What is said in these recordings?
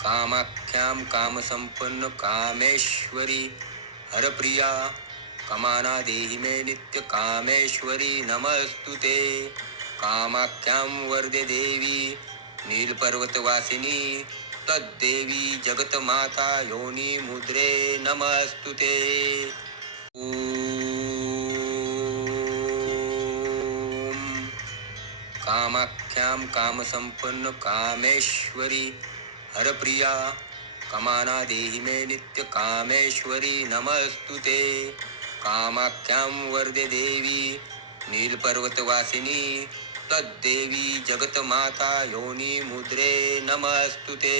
कामाख्यां कामसंपन्न कामेश्वरी हरप्रिया कामाना देहि मे नित्य कामेश्वरी नमस्तुते। कामाख्यां वरदे देवी नीलपर्वतवासिनी तद्देवी जगतमाता योनि मुद्रे नमस्तुते। कामाख्यां कामसंपन्न कामेश्वरी हरप्रिया कामाना देहि मे नित्य कामेश्वरी नमस्तुते। कामाख्यां वरदे देवी नीलपर्वतवासिनी तद्देवी जगतमाता योनि मुद्रे नमस्तुते।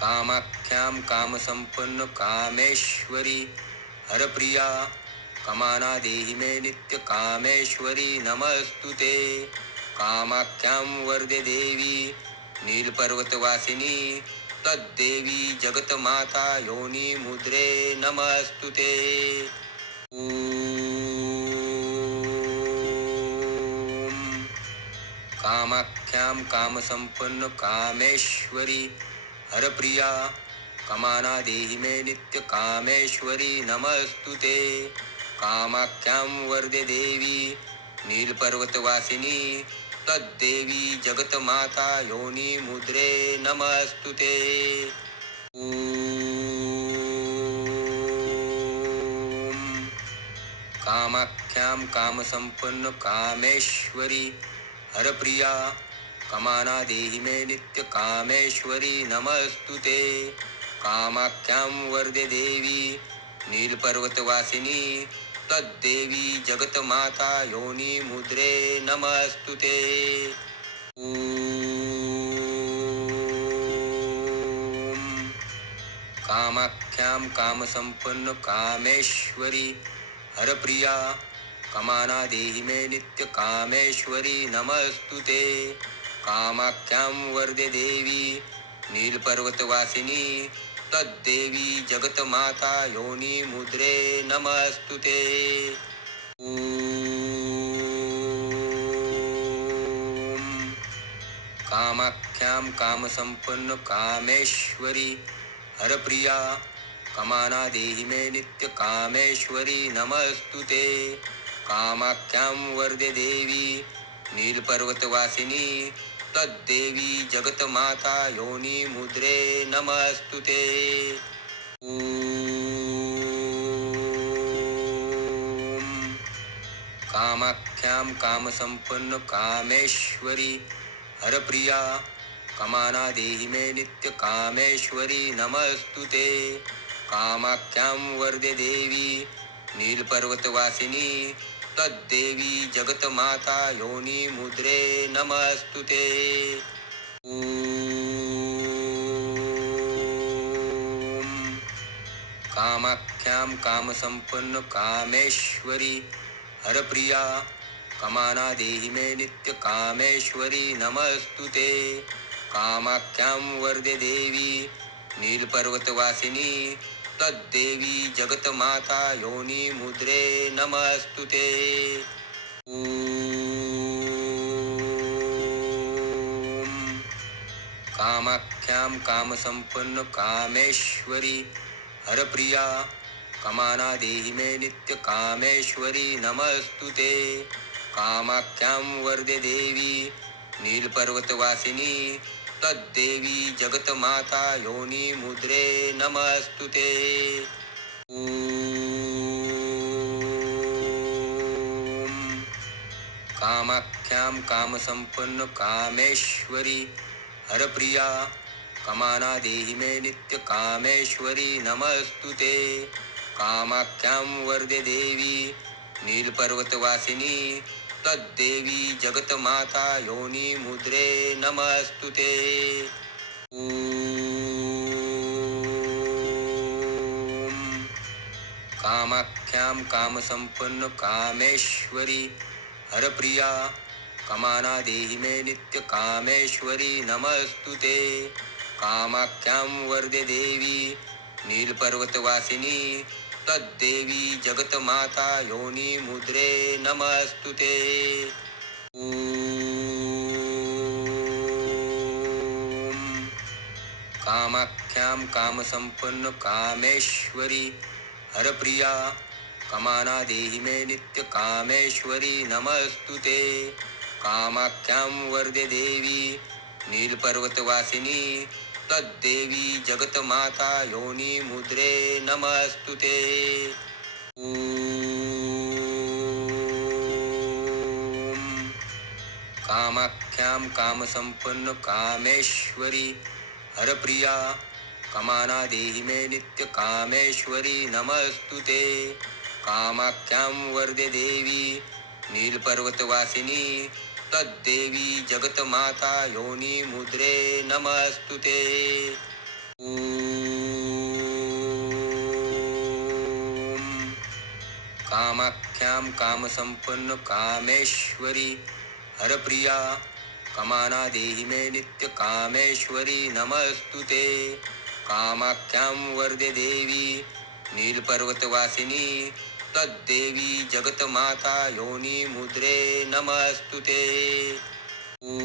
कामाख्यां कामसंपन्न कामेश्वरी हरप्रिया कामाना देहि मे नित्य कामेश्वरी नमस्तुते। कामाख्यां वरदे देवी नीलपर्वतवासिनी तद्देवी जगतमाता योनि मुद्रे नमस्तुते। कामाख्यां कामसंपन्न कामेश्वरी हरप्रिया कामाना देहि मे नित्य कामेश्वरी नमस्तुते। कामाख्यां वरदे देवी नीलपर्वतवासिनी तद्देवी जगतमाता योनि मुद्रे नमस्तुते। कामाख्यां कामसंपन्न कामेश्वरी हरप्रिया कामाना देहि मे नित्य कामेश्वरी नमस्तुते। कामाख्यां वरदे देवी नीलपर्वतवासिनी तद्देवी जगतमाता योनि मुद्रे नमस्तुते। कामाख्यां कामसंपन्न कामेश्वरी हरप्रिया कामाना देहि मे नित्य कामेश्वरी नमस्तुते। कामाख्यां वरदे देवी नीलपर्वतवासिनी तद्देवी जगतमाता योनि मुद्रे नमस्तुते। कामाख्यां कामसंपन्न कामेश्वरी हरप्रिया कामाना देहि मे नित्य कामेश्वरी नमस्तुते। कामाख्यां वरदे देवी नीलपर्वतवासिनी तद्देवी जगतमाता योनि मुद्रे नमस्तुते। कामाख्यां कामसंपन्न कामेश्वरी हरप्रिया कामाना देहि मे नित्य कामेश्वरी नमस्तुते। कामाख्यां वरदे देवी नीलपर्वतवासिनी तद्देवी जगतमाता योनि मुद्रे नमस्तुते। कामाख्यां कामसंपन्न कामेश्वरी हरप्रिया कामाना देहि मे नित्य कामेश्वरी नमस्तुते। कामाख्यां वरदे देवी नीलपर्वतवासिनी तद्देवी जगतमाता योनि मुद्रे नमस्तुते। कामाख्यां कामसंपन्न कामेश्वरी हरप्रिया कामाना देहि मे नित्य कामेश्वरी नमस्तुते। कामाख्यां वरदे देवी नीलपर्वतवासिनी तद्देवी जगतमाता योनि मुद्रे नमस्तुते। कामाख्यां कामसंपन्न कामेश्वरी हरप्रिया कामाना देहि मे नित्य कामेश्वरी नमस्तुते। कामाख्यां वरदे देवी नीलपर्वतवासिनी तद्देवी जगतमाता योनि मुद्रे नमस्तुते। कामाख्यां कामसंपन्न कामेश्वरी हरप्रिया कामाना देहि मे नित्य कामेश्वरी नमस्तुते। कामाख्यां वरदे देवी नीलपर्वतवासिनी तद्देवी जगतमाता योनि मुद्रे नमस्तुते। ॐ कामाख्यां कामसंपन्न कामेश्वरी हरप्रिया कमाना देहि मे नित्य कामेश्वरी नमस्तुते कामाख्यां वरदे देवी नीलपर्वतवासिनी तद्देवी जगतमाता योनी मुद्रे नमस्तुते ॐ कामाख्यां कामसंपन्न कामेश्वरी हरप्रिया कमाना देहि मे नित्य कामेश्वरी नमस्तुते कामाख्यां वरदे देवी नीलपर्वतवासिनी तद्देवी जगतमाता योनी मुद्रे नमस्तुते ॐ कामाख्यां कामसंपन्न कामेश्वरी हरप्रिया कमाना देहि मे नित्य कामेश्वरी नमस्तुते कामाख्यां वरदे देवी नीलपर्वतवासिनी तद्देवी जगतमाता योनी मुद्रे नमस्तुते ॐ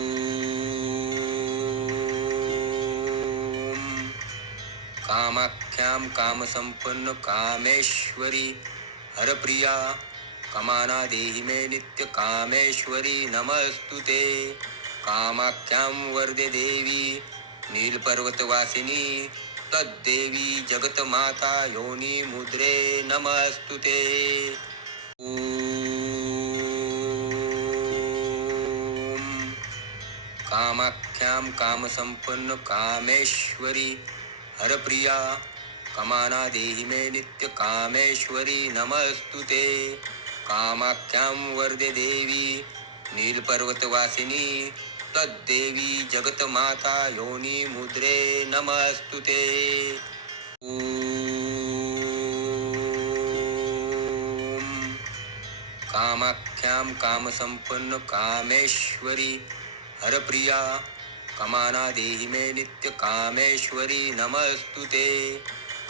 कामाख्यां कामसंपन्न कामेश्वरी हरप्रिया कमाना देहि मे नित्य कामेश्वरी नमस्तुते कामाख्यां वरदे देवी नीलपर्वतवासिनी तद्देवी जगतमाता योनी मुद्रे नमस्तुते ॐ कामाख्यां कामसंपन्न कामेश्वरी हरप्रिया कमाना देहि मे नित्य कामेश्वरी नमस्तुते कामाख्यां वरदे देवी नीलपर्वतवासिनी तद्देवी जगतमाता योनी मुद्रे नमस्तुते ॐ कामाख्यां कामसंपन्न कामेश्वरी हरप्रिया कमाना देहि मे नित्य कामेश्वरी नमस्तुते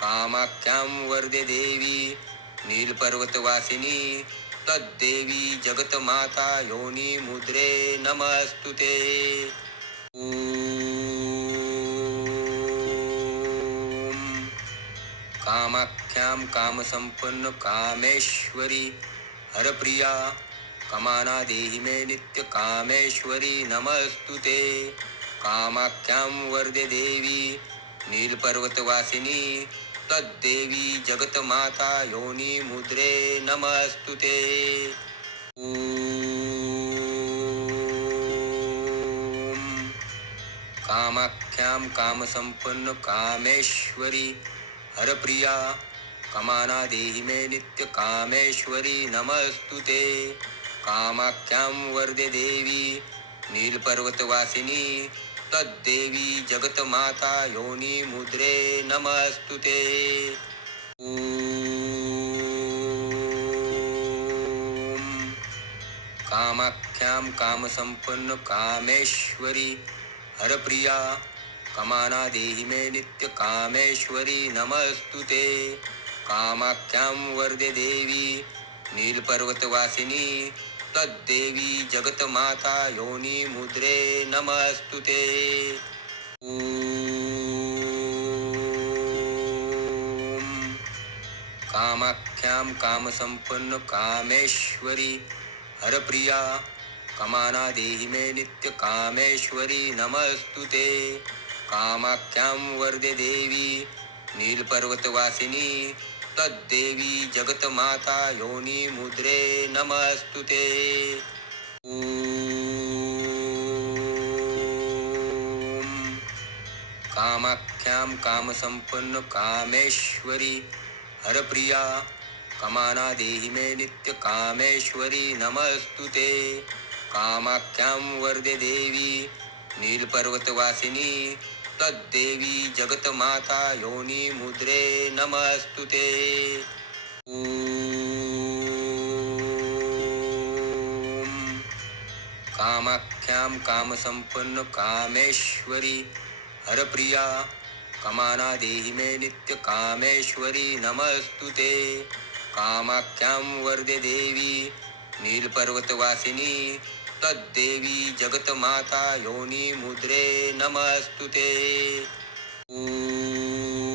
कामाख्यां वरदे देवी नीलपर्वतवासिनी तद्देवी जगतमाता योनी मुद्रे नमस्तुते ॐ कामाख्यां कामसंपन्न कामेश्वरी हरप्रिया कमाना देहि मे नित्य कामेश्वरी नमस्तुते कामाख्यां वरदे देवी नीलपर्वतवासिनी तद्देवी जगतमाता योनी मुद्रे नमस्तुते ॐ कामाख्यां कामसंपन्न कामेश्वरी हरप्रिया कमाना देहि मे नित्य कामेश्वरी नमस्तुते कामाख्यां वरदे देवी नीलपर्वतवासिनी तद्देवी जगतमाता योनी मुद्रे नमस्तुते ॐ कामाख्यां कामसंपन्न कामेश्वरी हरप्रिया कमाना देहि मे नित्य कामेश्वरी नमस्तुते कामाख्यां वरदे देवी नीलपर्वतवासिनी तद्देवी जगतमाता योनी मुद्रे नमस्तुते ॐ कामाख्यां कामसंपन्न कामेश्वरी हरप्रिया कमाना देहि मे नित्य कामेश्वरी नमस्तुते कामाख्यां वरदे देवी नीलपर्वतवासिनी तद्देवी जगतमाता योनी मुद्रे नमस्तुते ॐ कामाख्यां कामसंपन्न कामेश्वरी हरप्रिया कमाना देहि मे नित्य कामेश्वरी नमस्तुते कामाख्यां वरदे देवी नीलपर्वतवासिनी तद्देवी जगतमाता योनी मुद्रे नमस्तुते ॐ कामाख्यां कामसंपन्न कामेश्वरी हरप्रिया कमाना देहि मे नित्य कामेश्वरी नमस्तुते कामाख्यां वरदे देवी नीलपर्वतवासिनी तद्देवी जगतमाता योनी मुद्रे नमस्तुते. ओम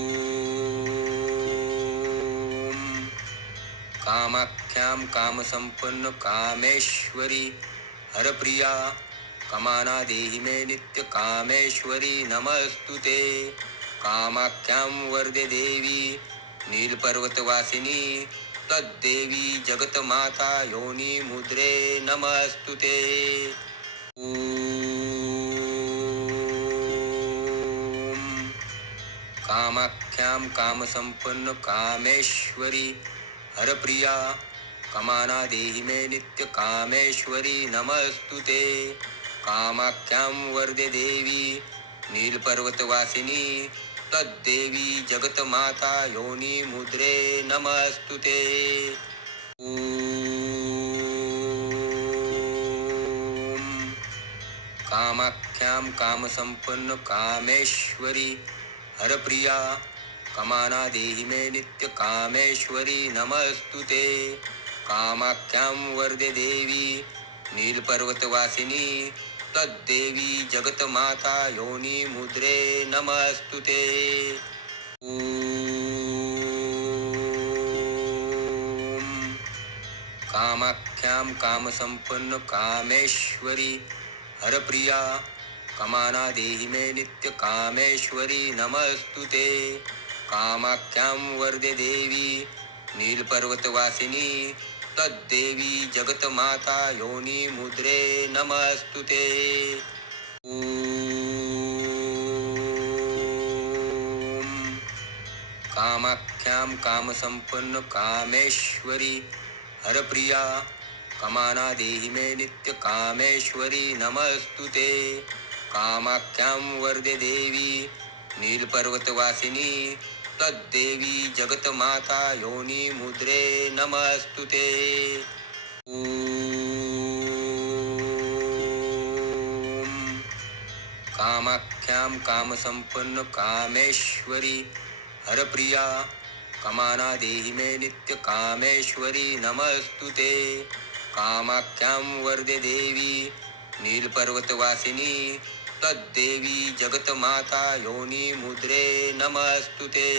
कामाख्यां कामसंपन्न कामेश्वरी हरप्रिया कमाना देहि मे नित्य कामेश्वरी नमस्तुते. कामाख्यां वरदे देवी नीलपर्वतवासिनी तद्देवी जगतमाता योनी मुद्रे नमस्तुते. ओम कामाख्यां कामसंपन्न कामेश्वरी हरप्रिया कमाना देहि मे नित्य कामेश्वरी नमस्तुते. कामाख्यां वरदे देवी नीलपर्वतवासिनी तद्देवी जगतमाता योनी मुद्रे नमस्तुते. ओम कामाख्यां कामसंपन्न कामेश्वरी हरप्रिया कमाना देहि मे नित्य कामेश्वरी नमस्तुते. कामाख्यां वरदे देवी नीलपर्वतवासिनी तद्देवी जगतमाता योनी मुद्रे नमस्तुते. ओम कामाख्यां कामसंपन्न कामेश्वरी हरप्रिया कमाना देहि मे नित्य कामेश्वरी नमस्तुते. कामाख्यां वरदे देवी नीलपर्वतवासिनी तद्देवी जगतमाता योनी मुद्रे नमस्तुते. ओम कामाख्यां कामसंपन्न कामेश्वरी हरप्रिया कमाना देहि मे नित्य कामेश्वरी नमस्तुते. कामाख्यां वरदे देवी नीलपर्वतवासिनी तद्देवी जगतमाता योनी मुद्रे नमस्तुते. ओम कामाख्यां कामसंपन्न कामेश्वरी हरप्रिया कमाना देहि मे नित्य कामेश्वरी नमस्तुते. कामाख्यां वरदे देवी नीलपर्वतवासिनी तद्देवी जगतमाता योनी मुद्रे नमस्तुते.